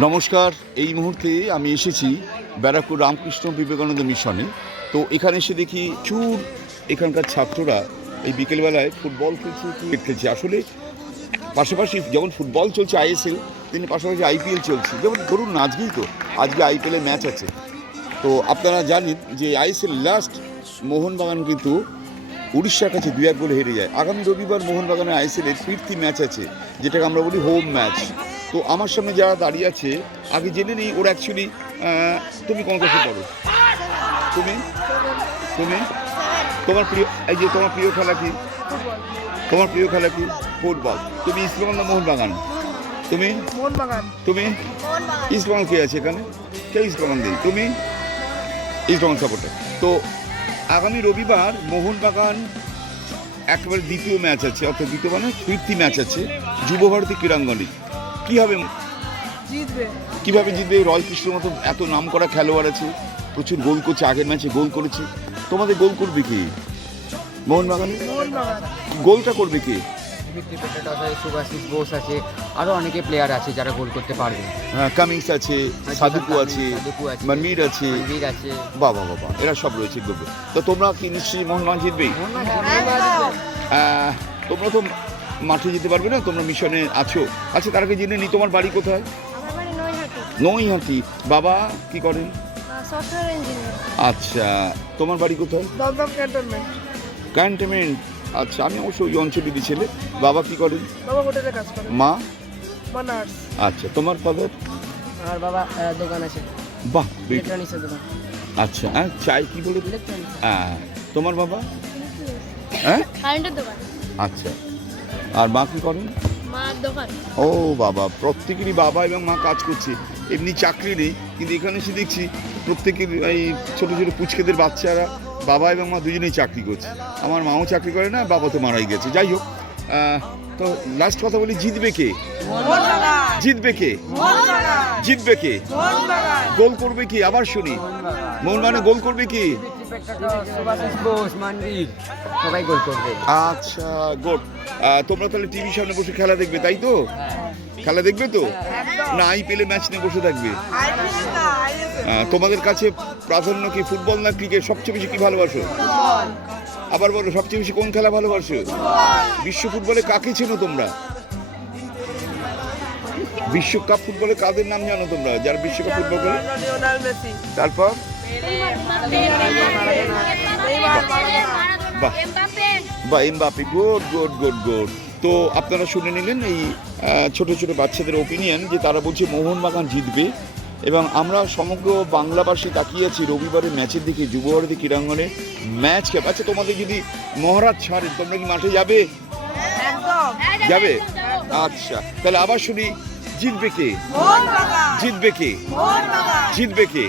নমস্কার, এই মুহূর্তে আমি এসেছি ব্যারাকপুর রামকৃষ্ণ বিবেকানন্দ মিশনে। তো এখানে এসে দেখি চুর এখানকার ছাত্ররা এই বিকেলবেলায় ফুটবল খেলছে ক্রিকেট খেলছে। আসলে পাশাপাশি যেমন ফুটবল চলছে আইএসএল তিনি পাশাপাশি আইপিএল চলছে। যেমন ধরুন আজকেই তো, আজকে আইপিএলের ম্যাচ আছে। তো আপনারা জানেন যে আইএসএল লাস্ট মোহনবাগান কিন্তু উড়িষ্যার কাছে দুই এক গোলে হেরে যায়। আগামী রবিবার মোহনবাগানের আইএসএলের ফিরতি ম্যাচ আছে, যেটাকে আমরা বলি হোম ম্যাচ তো আমার সামনে যারা দাঁড়িয়ে আছে আগে জেনে নিই ওরা অ্যাকচুয়ালি তুমি কোন কাছে পড়ো? তুমি? তুমি? তোমার প্রিয় এই যে তোমার প্রিয় খেলা কি? তোমার প্রিয় খেলা কি? ফুটবল। তুমি ইসলাম না মোহনবাগান? তুমি? মোহনবাগান। তুমি? ইস্টবেঙ্গল কে আছে এখানে? কে ইস্টবেঙ্গল নেই? তুমি? ইস্টবেঙ্গল সাপোর্টার তো আগামী রবিবার মোহনবাগান একেবারে দ্বিতীয় ম্যাচ আছে অর্থাৎ দ্বিতীয় মানে ফিরতি ম্যাচ আছে যুবভারতী ক্রীড়াঙ্গনে। কী হবে? জিতবে। কীভাবে জিতবে? রয়্যাল কৃষ্ণের মতো এত নাম করা খেলোয়াড় আছে। প্রচুর গোল করছে আগের ম্যাচে গোল করেছে। তোমাদের গোল করবে কি? মোহনবাগানে। গোলটা করবে কি? সুভাশিস বোস আছে আরও অনেকে প্লেয়ার আছে যারা গোল করতে পারবে। হ্যাঁ, কামিংস আছে সাদুকু আছে সাদুকু আছে মনমির আছে। মন্দির আছে। বাবা বাবা এরা সব রয়েছে গ্রুপে তো তোমরা কি নিশ্চয়ই মোহনবাগান জিতবেই আহ, তোমরা তো মাঠে যেতে পারবে না? তোমরা মিশনে আছো। আচ্ছা তার আগে জেনে নি তোমার বাড়ি কোথায়? আমার নৈহাটি। বাবা কি করেন? আচ্ছা তোমার বাড়ি কোথায়? ক্যান্টনমেন্ট আচ্ছা আমি অবশ্য ওই অঞ্চলেরই ছেলে। বাবা কি করেন? বাবা হোটেলে কাজ করে মা? মা আচ্ছা তোমার ফাদার আর বাবা দোকান আছে। বাহ বেশ। ইলেকট্রনিক্সের দোকান। আচ্ছা হ্যাঁ চাই কি বলে? ইলেকট্রনিক্স হ্যাঁ তোমার বাবা? হ্যাঁ? কারেন্টের দোকান। আচ্ছা। আর মা কি করেন? ও বাবা প্রত্যেকেরই বাবা এবং মা কাজ করছে। এমনি চাকরি নেই কিন্তু এখানে এসে দেখছি প্রত্যেকের এই ছোটো ছোটো পুচকেদের বাচ্চারা বাবা এবং মা দুজনেই চাকরি করছে। আমার মাও চাকরি করে না বাবা তো মারাই গেছে। যাই হোক আহ, তো লাস্ট কথা বলি জিতবে কে? জিতবে কে? জিতবে কে? গোল করবে কি? আবার শুনি। মোহনবাগানে গোল করবে কি? সবাই গোল করবে। আচ্ছা গুড। তোমরা তাহলে টিভির সামনে বসে খেলা দেখবে তাই তো? খেলা দেখবে তো? না আইপিএলে ম্যাচ নিয়ে বসে থাকবে? তোমাদের কাছে প্রাধান্য কি ফুটবল না ক্রিকেট? সবচেয়ে বেশি কি ভালোবাসো? আবার বলো সবচেয়ে বেশি কোন খেলা ভালোবাসো? বিশ্ব ফুটবলে কাকে চেনো তোমরা? বিশ্বকাপ ফুটবলে কাদের নাম জানো তোমরা? যারা বিশ্বকাপ ফুটবল করে তারপর। বা Mbappe good good good good তো আপনারা শুনে নিলেন এই ছোট ছোট বাচ্চাদের ওপিনিয়ন যে তারা বলছে মোহনবাগান জিতবে। এবং আমরা সমগ্র বাংলাবাসী তাকিয়ে আছি রবিবারের ম্যাচের দিকে যুবভারতী ক্রীড়াঙ্গনে ম্যাচ খেয়ে আচ্ছা তোমাদের যদি মহারাজ ছাড়েন তোমরা কি মাঠে যাবে? যাবে? আচ্ছা তাহলে আবার শুনি জিতবে কে? জিতবে কে? জিতবে কে?